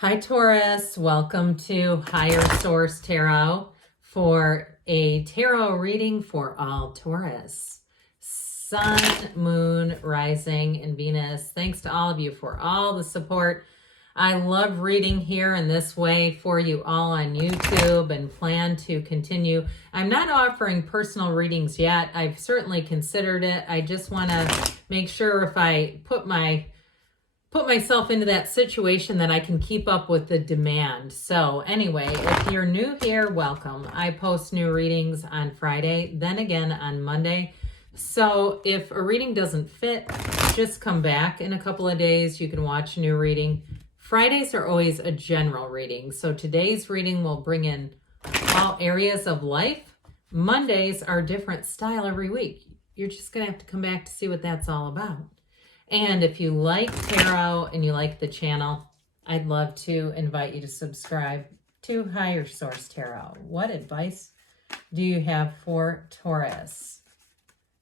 Hi, Taurus. Welcome to Higher Source Tarot for a tarot reading for all Taurus. Sun, Moon, Rising, and Venus. Thanks to all of you for all the support. I love reading here in this way for you all on YouTube and plan to continue. I'm not offering personal readings yet. I've certainly considered it. I just want to make sure if I put myself into that situation that I can keep up with the demand. So anyway, if you're new here, welcome. I post new readings on Friday, then again on Monday. So if a reading doesn't fit, just come back in a couple of days. You can watch a new reading. Fridays are always a general reading. So today's reading will bring in all areas of life. Mondays are a different style every week. You're just going to have to come back to see what that's all about. And if you like tarot and you like the channel, I'd love to invite you to subscribe to Higher Source Tarot. What advice do you have for Taurus?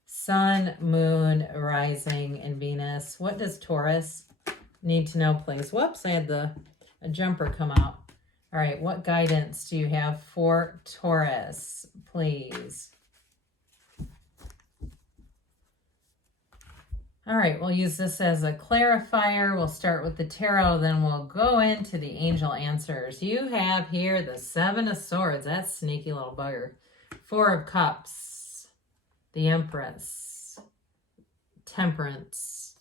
Sun, Moon, Rising, and Venus. What does Taurus need to know, please? Whoops, I had a jumper come out. All right, what guidance do you have for Taurus, please? All right, we'll use this as a clarifier. We'll start with the tarot, then we'll go into the angel answers. You have here the Seven of Swords. That's sneaky little bugger. Four of Cups, the Empress, Temperance,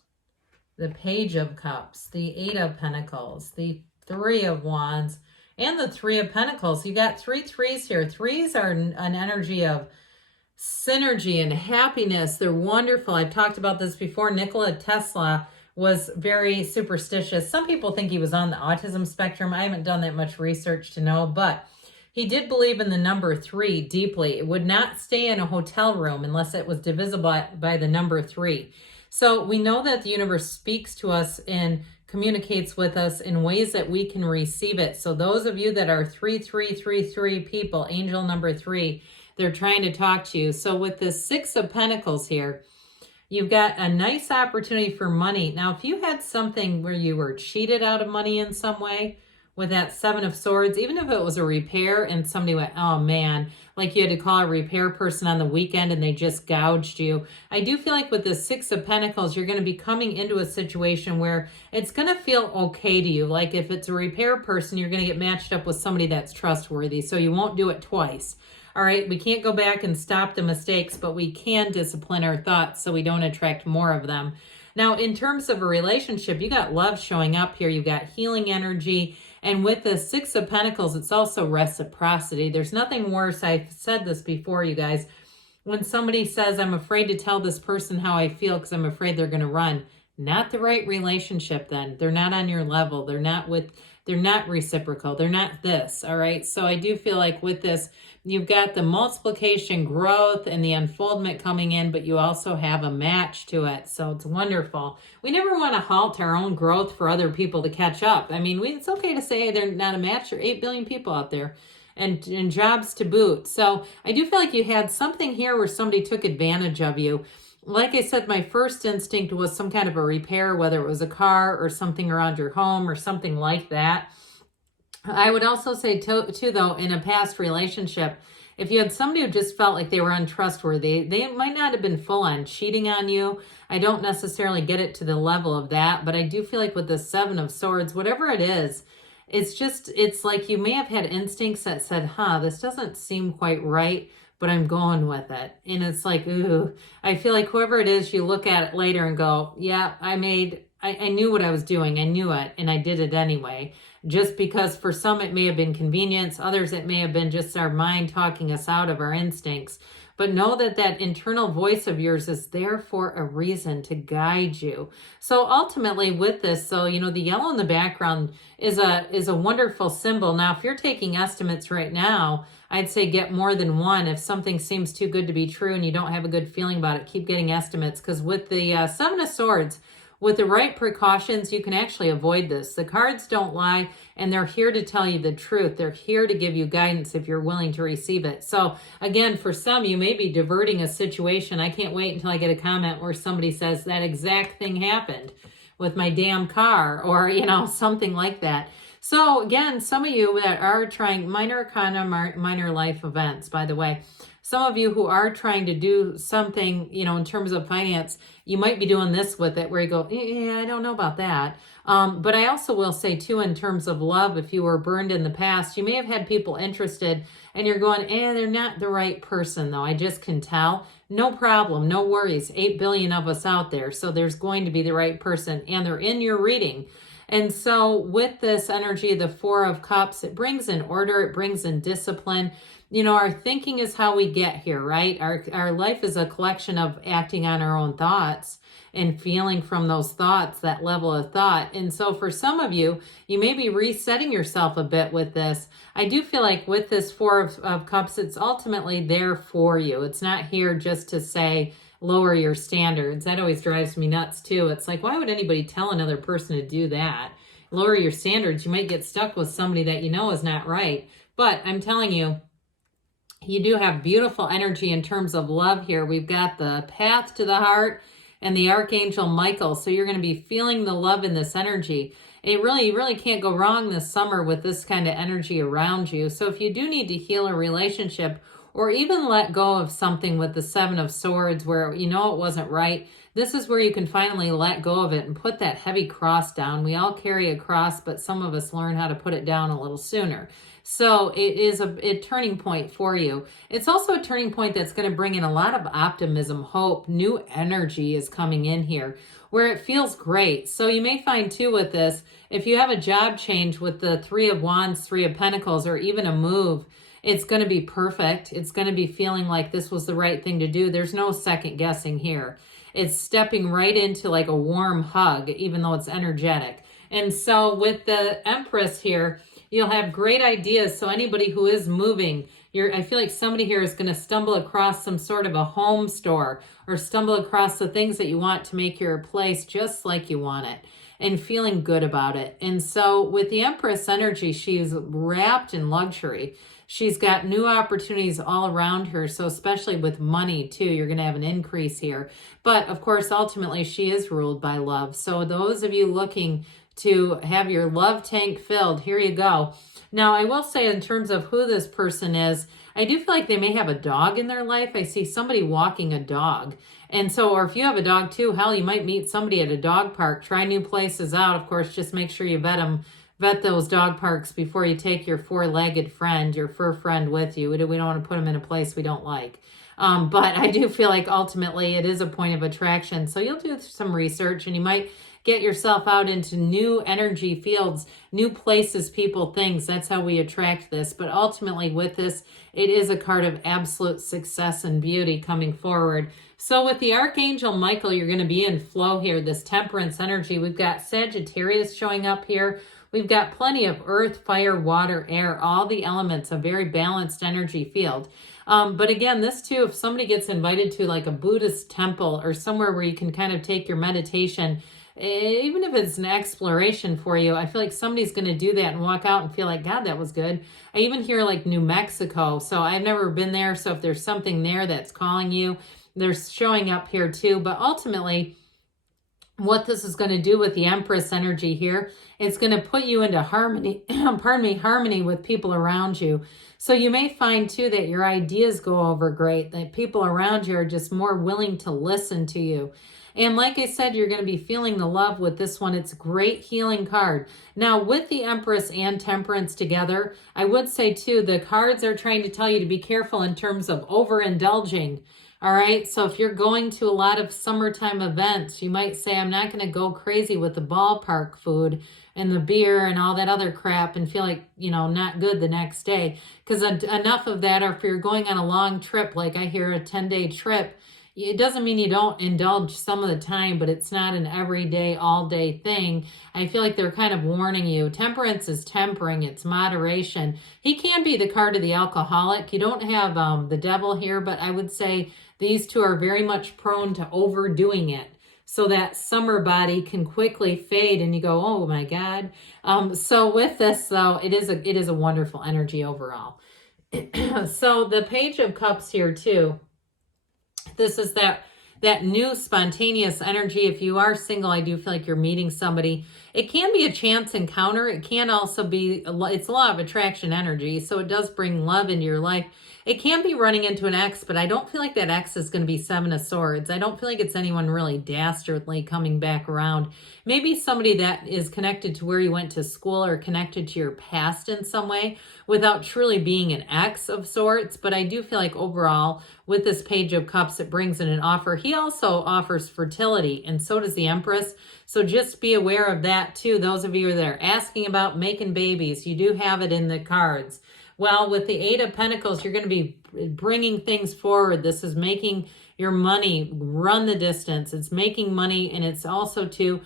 the Page of Cups, the Eight of Pentacles, the Three of Wands, and the Three of Pentacles. You got three threes here. Threes are an energy of synergy and happiness. They're wonderful. I've talked about this before. Nikola Tesla was very superstitious. Some people think he was on the autism spectrum. I haven't done that much research to know, but he did believe in the number 3 deeply. It would not stay in a hotel room unless it was divisible by the number 3. So we know that the universe speaks to us and communicates with us in ways that we can receive it. So those of you that are 3333 people, angel number 3, they're trying to talk to you. So with the Six of Pentacles here, you've got a nice opportunity for money. Now, if you had something where you were cheated out of money in some way with that Seven of Swords, even if it was a repair and somebody went, oh man, like you had to call a repair person on the weekend and they just gouged you. I do feel like with the Six of Pentacles, you're going to be coming into a situation where it's going to feel okay to you. Like if it's a repair person, you're going to get matched up with somebody that's trustworthy. So you won't do it twice. All right, we can't go back and stop the mistakes, but we can discipline our thoughts so we don't attract more of them. Now, in terms of a relationship, you got love showing up here. You got healing energy. And with the Six of Pentacles, it's also reciprocity. There's nothing worse. I've said this before, you guys. When somebody says, I'm afraid to tell this person how I feel because I'm afraid they're going to run. Not the right relationship then. They're not on your level. They're not reciprocal. They're not this, all right? So I do feel like with this, you've got the multiplication, growth, and the unfoldment coming in, but you also have a match to it. So it's wonderful. We never want to halt our own growth for other people to catch up. I mean, it's okay to say they're not a match. There are 8 billion people out there and jobs to boot. So I do feel like you had something here where somebody took advantage of you. Like I said, my first instinct was some kind of a repair, whether it was a car or something around your home or something like that. I would also say, too, though, in a past relationship, if you had somebody who just felt like they were untrustworthy, they might not have been full on cheating on you. I don't necessarily get it to the level of that, but I do feel like with the Seven of Swords, whatever it is, it's like you may have had instincts that said, this doesn't seem quite right, but I'm going with it. And it's like, ooh, I feel like whoever it is, you look at it later and go, yeah, I knew what I was doing. I knew it, and I did it anyway. Just because for some it may have been convenience, others it may have been just our mind talking us out of our instincts. But know that that internal voice of yours is there for a reason to guide you. So ultimately with this, so the yellow in the background is a wonderful symbol. Now, if you're taking estimates right now, I'd say get more than one. If something seems too good to be true and you don't have a good feeling about it, keep getting estimates. Because with the Seven of Swords, with the right precautions, you can actually avoid this. The cards don't lie, and they're here to tell you the truth. They're here to give you guidance if you're willing to receive it. So again, for some, you may be diverting a situation. I can't wait until I get a comment where somebody says that exact thing happened. with my damn car, or, you know, something like that. So again, some of you that are trying, minor arcana, minor life events, by the way, some of you who are trying to do something, you know, in terms of finance, you might be doing this with it where you go, yeah, I don't know about that. But I also will say too, in terms of love, if you were burned in the past, you may have had people interested and you're going, they're not the right person though. I just can tell. No problem. No worries. 8 billion of us out there. So there's going to be the right person and they're in your reading. And so with this energy, the Four of Cups, it brings in order, it brings in discipline. You know, our thinking is how we get here, right? Our life is a collection of acting on our own thoughts and feeling from those thoughts, that level of thought. And so for some of you, you may be resetting yourself a bit with this. I do feel like with this Four of Cups, it's ultimately there for you. It's not here just to say, lower your standards. That always drives me nuts too. It's like, why would anybody tell another person to do that? Lower your standards. You might get stuck with somebody that you know is not right. But I'm telling you, you do have beautiful energy in terms of love here. We've got the path to the heart and the Archangel Michael. So you're going to be feeling the love in this energy. You really can't go wrong this summer with this kind of energy around you. So if you do need to heal a relationship or even let go of something with the Seven of Swords where you know it wasn't right, this is where you can finally let go of it and put that heavy cross down. We all carry a cross, but some of us learn how to put it down a little sooner. So it is a turning point for you. It's also a turning point that's going to bring in a lot of optimism, hope, new energy is coming in here where it feels great. So you may find too with this, if you have a job change with the Three of Wands, Three of Pentacles, or even a move, it's going to be perfect. It's going to be feeling like this was the right thing to do. There's no second guessing here. It's stepping right into like a warm hug, even though it's energetic. And so with the Empress here, you'll have great ideas. So anybody who is moving, I feel like somebody here is going to stumble across some sort of a home store or stumble across the things that you want to make your place just like you want it and feeling good about it. And so with the Empress energy, she's wrapped in luxury. She's got new opportunities all around her. So especially with money too, you're going to have an increase here. But of course, ultimately she is ruled by love. So those of you looking to have your love tank filled, here you go. Now, I will say in terms of who this person is, I do feel like they may have a dog in their life. I see somebody walking a dog. And so, or if you have a dog too, hell, you might meet somebody at a dog park. Try new places out. Of course, just make sure you vet those dog parks before you take your four-legged friend, your fur friend with you. We don't want to put them in a place we don't like. But I do feel like ultimately it is a point of attraction. So you'll do some research and you might get yourself out into new energy fields, new places, people, things. That's how we attract this. But ultimately with this, it is a card of absolute success and beauty coming forward. So with the Archangel Michael, you're going to be in flow here, this temperance energy. We've got Sagittarius showing up here. We've got plenty of earth, fire, water, air, all the elements, a very balanced energy field. But again, this too, if somebody gets invited to like a Buddhist temple or somewhere where you can kind of take your meditation, even if it's an exploration for you, I feel like somebody's going to do that and walk out and feel like, God, that was good. I even hear like New Mexico. So I've never been there. So if there's something there that's calling you, they're showing up here too. But ultimately, what this is going to do with the Empress energy here, it's going to put you into harmony, harmony with people around you. So you may find too that your ideas go over great, that people around you are just more willing to listen to you. And like I said, you're going to be feeling the love with this one. It's a great healing card. Now, with the Empress and Temperance together, I would say too, the cards are trying to tell you to be careful in terms of overindulging. All right, so if you're going to a lot of summertime events, you might say, I'm not going to go crazy with the ballpark food and the beer and all that other crap and feel like, you know, not good the next day. Because enough of that, or if you're going on a long trip, like I hear a 10-day trip, it doesn't mean you don't indulge some of the time, but it's not an everyday, all-day thing. I feel like they're kind of warning you. Temperance is tempering. It's moderation. He can be the card of the alcoholic. You don't have the devil here, but I would say these two are very much prone to overdoing it. So that summer body can quickly fade and you go, oh my God. So with this though, it is a wonderful energy overall. So the Page of Cups here too. This is that that new spontaneous energy. If you are single, I do feel like you're meeting somebody. It can be a chance encounter. It can also be, it's a law of attraction energy, so it does bring love into your life. It can be running into an ex, but I don't feel like that ex is going to be Seven of Swords. I don't feel like it's anyone really dastardly coming back around. Maybe somebody that is connected to where you went to school or connected to your past in some way without truly being an ex of sorts. But I do feel like overall, with this Page of Cups, it brings in an offer. He also offers fertility, and so does the Empress. So just be aware of that too. Those of you that are asking about making babies, you do have it in the cards. Well, with the Eight of Pentacles, you're going to be bringing things forward. This is making your money run the distance. It's making money, and it's also too,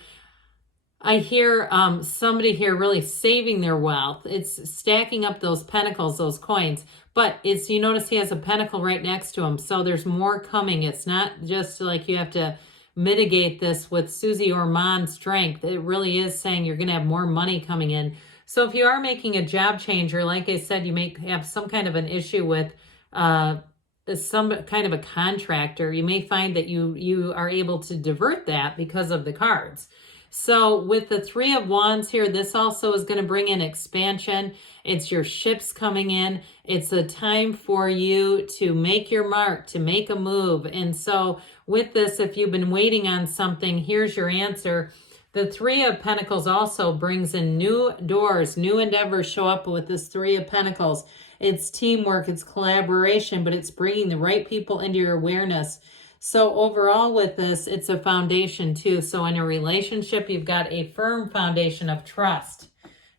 I hear somebody here really saving their wealth. It's stacking up those pentacles, those coins. But it's, you notice he has a pentacle right next to him. So there's more coming. It's not just like you have to mitigate this with Susie Ormond strength. It really is saying you're going to have more money coming in. So if you are making a job change, or like I said, you may have some kind of an issue with some kind of a contractor, you may find that you are able to divert that because of the cards. So with the Three of Wands here, this also is going to bring in expansion. It's your ships coming in. It's a time for you to make your mark, to make a move. And so with this, if you've been waiting on something, here's your answer. The Three of Pentacles also brings in new doors, new endeavors show up with this Three of Pentacles. It's teamwork, it's collaboration, but it's bringing the right people into your awareness. So overall with this, it's a foundation too. So in a relationship, you've got a firm foundation of trust.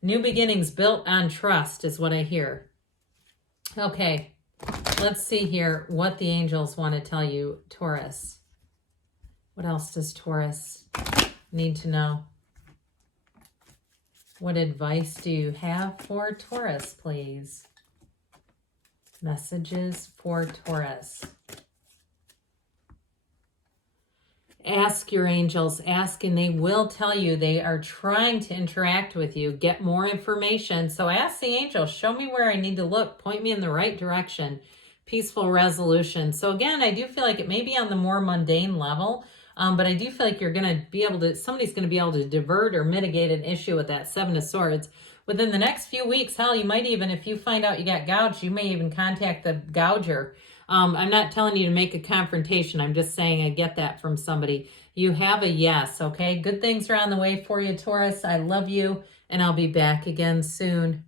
New beginnings built on trust is what I hear. Okay, let's see here what the angels want to tell you, Taurus. What else does Taurus need to know? What advice do you have for Taurus, please? Messages for Taurus. Ask your angels, ask, and they will tell you. They are trying to interact with you, get more information. So ask the angels, show me where I need to look, point me in the right direction. Peaceful resolution. So again, I do feel like it may be on the more mundane level, but I do feel like you're going to be able to, somebody's going to be able to divert or mitigate an issue with that Seven of Swords within the next few weeks. Hell, you might even, if you find out you got gouged, you may even contact the gouger. I'm not telling you to make a confrontation. I'm just saying I get that from somebody. You have a yes, okay? Good things are on the way for you, Taurus. I love you, and I'll be back again soon.